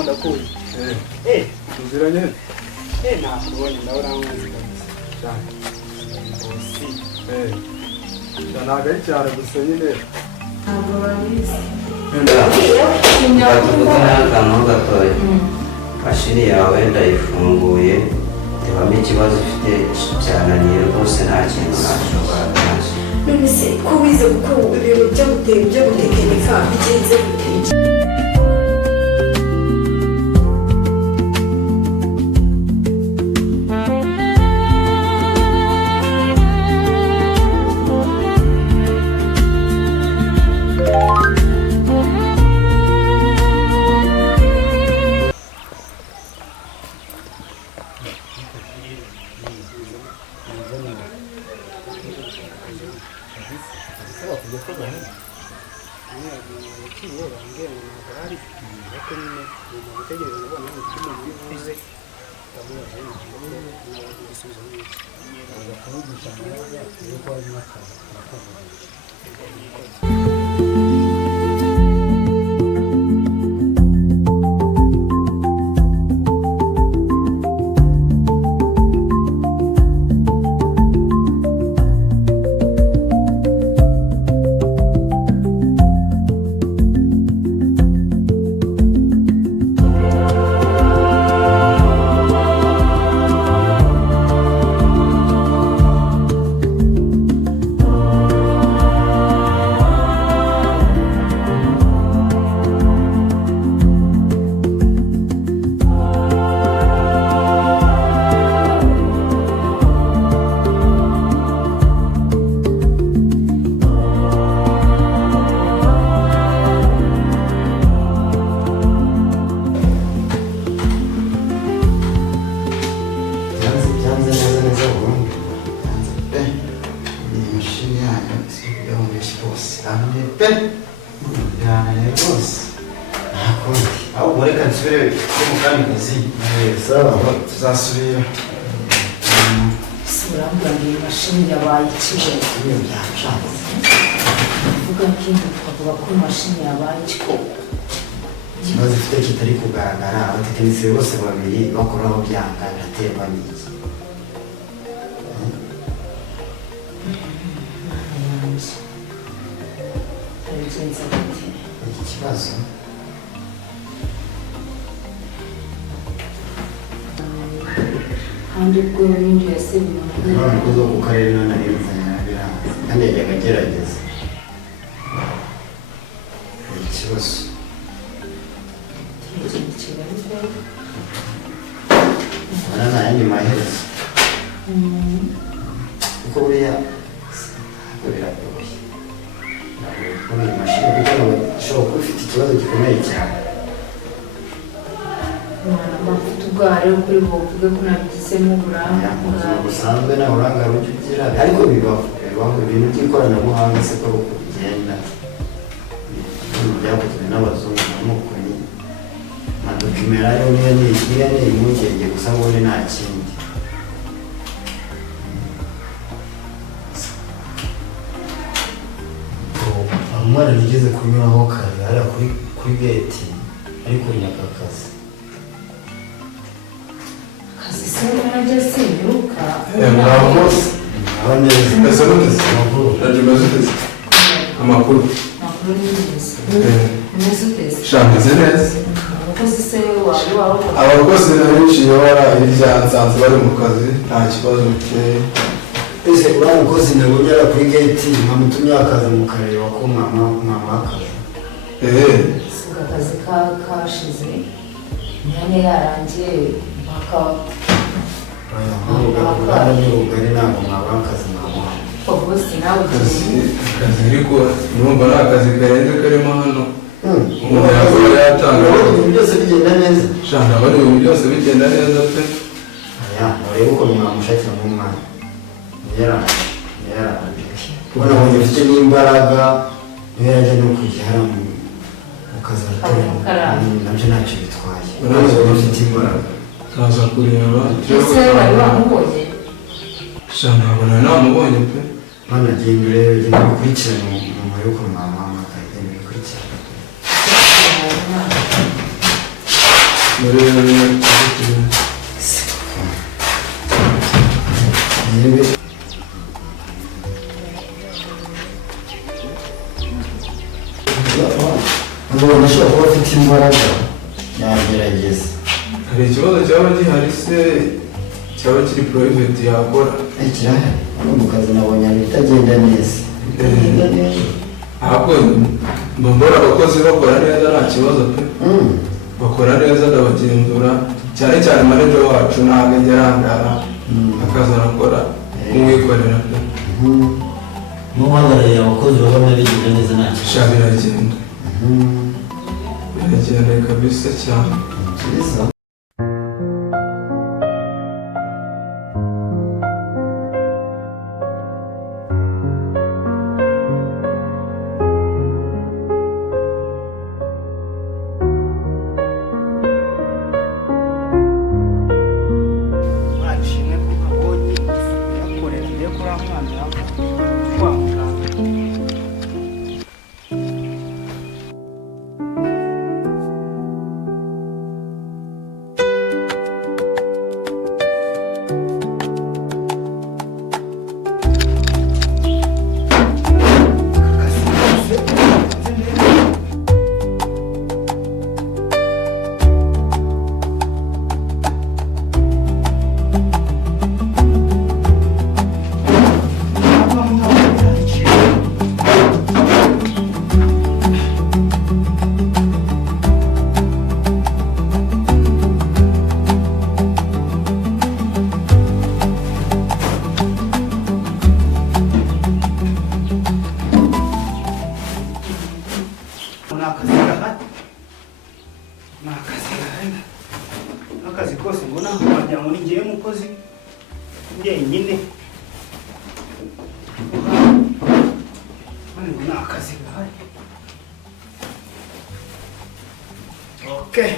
Ndakuri. Tuziranye. Nakubonye ndabona nkuzi kabisa. Cyane. Bosi. Ntabwo ari cyane gusa nyine. Ntabwo babizi. Tuvugana n'akantu gatoya. Mashini yawe ndayifunguye. Tebamo ikibazo ufite cyananiye rwose nta kintu nashobora kubaza. None se ko wize gukora ibintu byo gutekinika bigenze gute? Tuzasubira. Surambwira mashini yabaye ikigo yacanye. Vuga kintu twavuga ko mashini yabaye ikigo. Ikibazo ifite kitari kugaragara abatekinisiye bose babiri bakoraho byanga biraterwa n'iki. Iki kibazo kandi ubwo n'indi yasebye none kuzo ku karere none n'ibizanya biranze kandi yajyaga agerageza ikibazo ubona nta yandi maherezo kuko buriya ntabwo biragoye kuri iyi mashini kuko ushobora kuba ufite ikibazo gikomeye cyane. amavuta ubwari kuri buvuge ko nabigizemo uburanga busanzwe nta buranga rugira ariko bibaho ibintu by'ikoranabuhanga se ko uko bigenda byakozwe n'abazungu n'uko nyine amadokimera yo niyo ni impungenge gusa ubundi nta kindi. umwana nigeze kunyuraho kare hariya kuri geti ariko nyakakazi najya simbiruka Murakoze. abaneza Ese nuteze. Amakuru. makuru n'ingenzi umeze uteze Shameze neza. abakozi se wari warokoze Abakozi n'abiciye bara ibyansanze bari mu kazi nta kibazo biteye. ese uriya mukozi nabonye ari kuri geti nkamutumye akazi mu kareba ko mwamakaje. akazi kashize imyanya yarangiye mpaka uruganda n'urugari ntabwo mwabura akazi mwamuha. bosi nawe Akazi ariko numva ari akazi karenze karimo hano. Umuntu yakora yatanga. Ibintu byose bigenda neza. Shanga bari ibintu byose bigenda neza pe. Urebe ukuntu mwamushakira nk'umwana. Yararambye. Ubona ngo ufite n'imbaraga niyo yajya no kujya hariya mu kazi nabyo ntacyo bitwaye. Urabona ko ufite imbaraga. Kaza kureba. ese wari wamubonye Shanga nabona namubonye pe. Mana agiye urebe ugenda gukurikirana umuntu y'ukuntu mwamuhamagaye ugenda gukurikirana. muri umuntu ashobora kuba afite imbaraga yagerageza. hari ikibazo cyaba gihari se cyaba kiri private yakora kirahari hano mu kazi nabonye bitagenda neza. ahubwo mbona abakozi bakora neza nta kibazo pe bakora neza ndabagenzura cyane cyane manager wacu ntabwo ajya arangara akaza arakora nk'uwikorera pe muhagarariye abakozi babona bigenda neza nta kibazo. sha biragenda biragenda kabisa cyane cyiza. Akazi kose mbona wagira ngo ni ngewe mukozi njyenyine. Hano ni akazi gahari. Okay.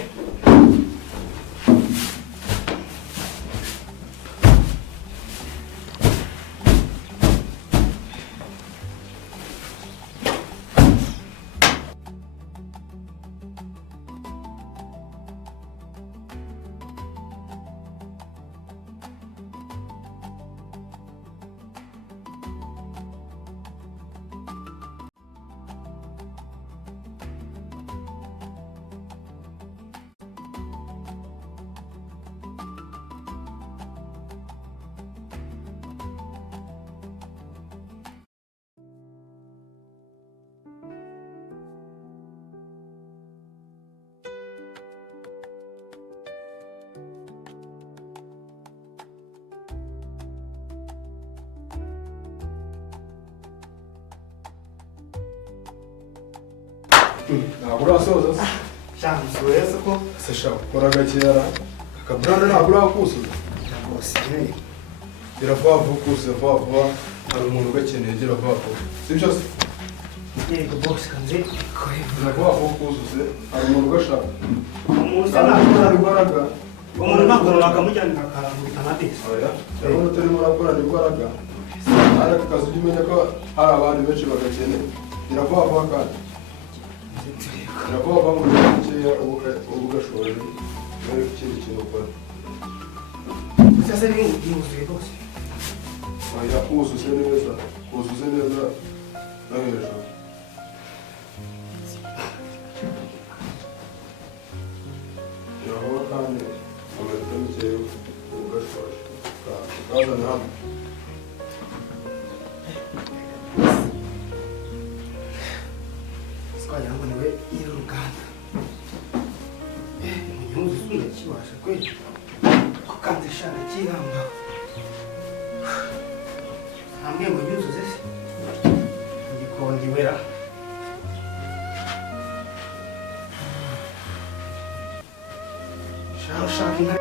ntabwo urasoza se Shansuye ko se sha ukora gakera akabranda ntabwo urakuzuza bose gira vuba vuba kuzuza vuba vuba hari umuntu ugakeneye gira vuba vuba sibyo se yego boss kanze kore gira vuba vuba kuzuze hari umuntu ugashaka umuntu ntabwo sana hari imbaraga umuntu ntabwo nakamujyana akarambuta amatisi. oya ndabona utarimo urakorana imbaraga ariko akazi ujya umenya ko hari abantu benshi bagakeneye gira vuba vuba kandi gira vuba vuba mu gihe gikeya uba ugashoje muri ikindi kintu ukora Sasa ni yuzuye boss. oya kuzuze neza no hejuru gira vuba kandi amanota mikeya ugashoje ukazana hano Squad yangu niwe iruganda. Unyuzi sunga kibasha kweli. Kukanze shana kigamba. Hamwe ngo nyuzi zese. Ngikondi wera. Shana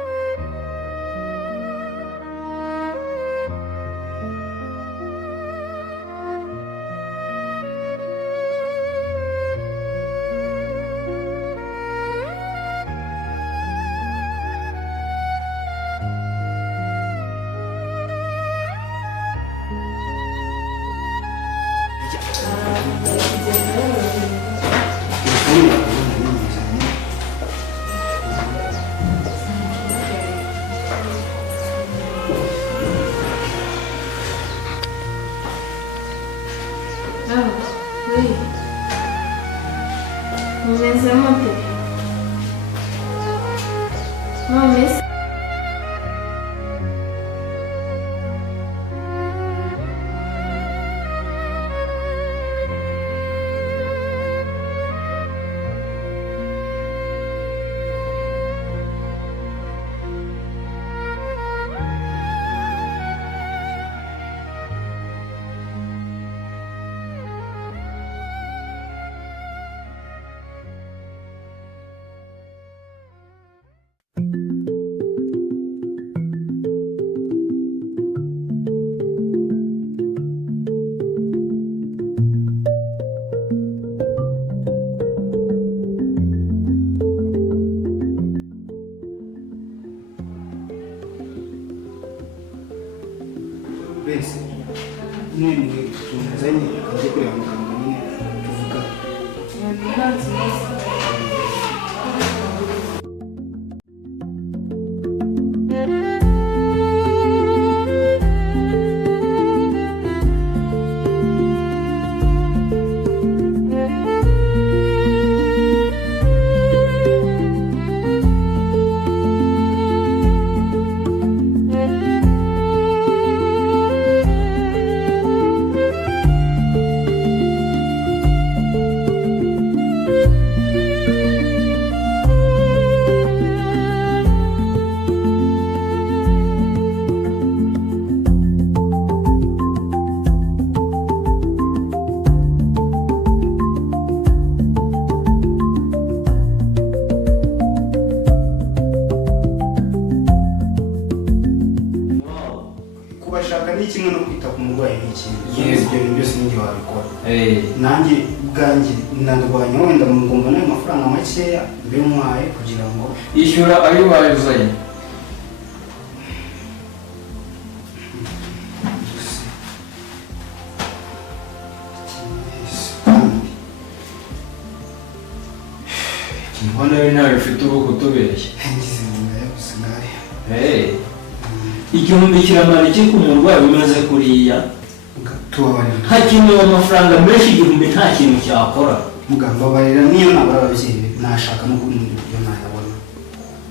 mumeze mute? Mumeze bese none tunazanye kaje kureba muganga nyine tuvuga kubashaka ni kimwe no kwita ku murwayi ni ikintu. Yes. Ibyo bintu byose ninjye wabikora. Eh, Nanjye bwanjye ndarwanya wenda ngomba nayo mafaranga makeya mbe ntwaye kugira ngo ishyura ayo bayuzanye. Mbona ari nawe ufite ubu kutubeshya. ngize inda yo gusigara. Igihumbi kiramara iki ku murwayi umeze kuriya? Tubabarira. Hakenewe amafaranga menshi, igihumbi nta kintu cyakora. Muganga babarira niyo nabara ababyeyi nashaka no kubundi buryo nayabona.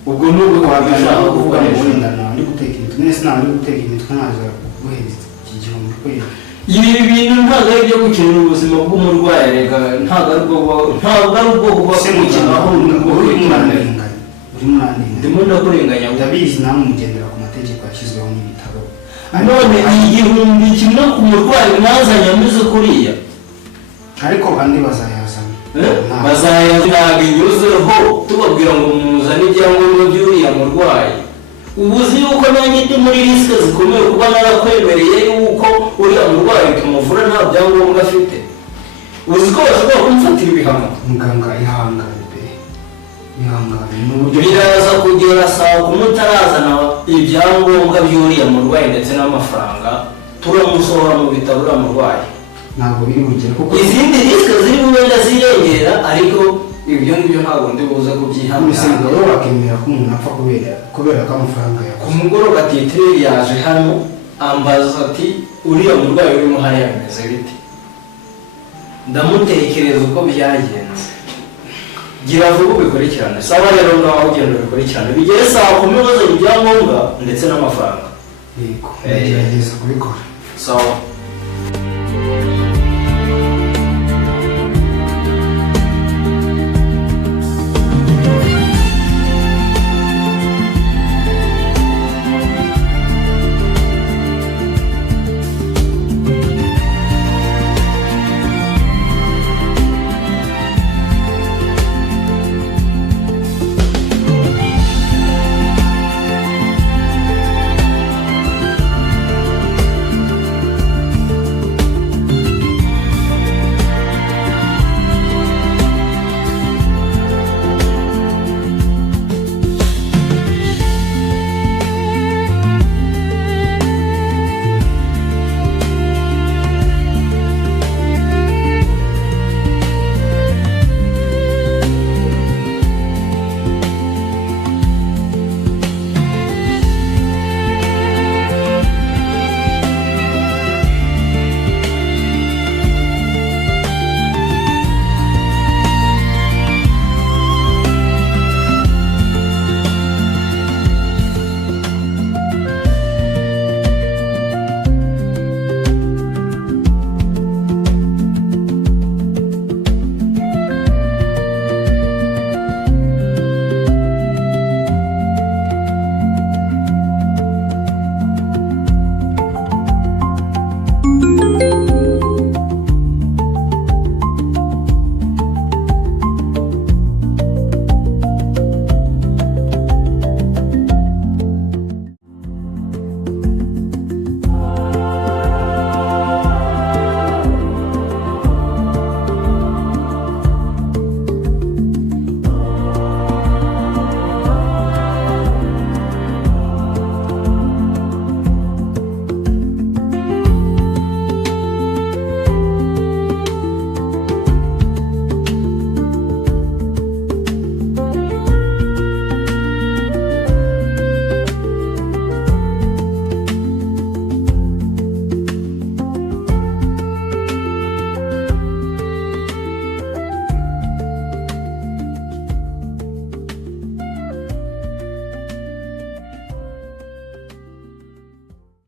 Ubwo nubwo wabishaka kuvuga ngo gukoresha. wenda nawe ndi guteka imitwe nese nawe ndi guteka imitwe naza guhereza iki gihumbi kwezi. Ibi bintu ntabwo ari ibyo gukenera ubuzima bw'umurwayi, reka ntabwo ari ubwo kuba kumukinaho urimo urandenganya. ndimo ndakurenganya. Ndabizi namwe mugendera ku mategeko yashyizweho n'ibitaro. None igihumbi kimwe ku murwayi mwazanye ameze kuriya, ariko bandi bazayazana. bazayazana inyuzeho tubabwira ngo muzane ibyangombwa by'uriya murwayi. Ubuzi yuko nanjye ndi muri risike zikomeye kuba narakwemereye yuko uriya murwayi tumuvura nta byangombwa afite. Uzi ko bashobora kumufatira ibihano. Muganga ihangane pe, ihangane n'uburyo Biraza kugera saa kumi utarazana ibyangombwa by'uriya murwayi ndetse n'amafaranga, turamusohora mu bitaro uriya murwayi. ntabwo biri bugere kuko Izindi risike ziri bubenda zirengera, ariko ibyo ngibyo ntabwo ndi buze umusanga kubyihanganira. rero wakemera ko umuntu apfa kubera ko amafaranga Ku yakoze. mugoroba Titireri yaje hano ambaza ati uriya murwayi urimo hariya bimeze bite? Ndamutekereza uko byagenze. Gira vuba ubikurikirane. Sawa rero ngaho ugenda ubikurikirane. Bigere saa kumi bazanye ibyangombwa ndetse n'amafaranga. Yego, ndagerageza kubikora. Sawa.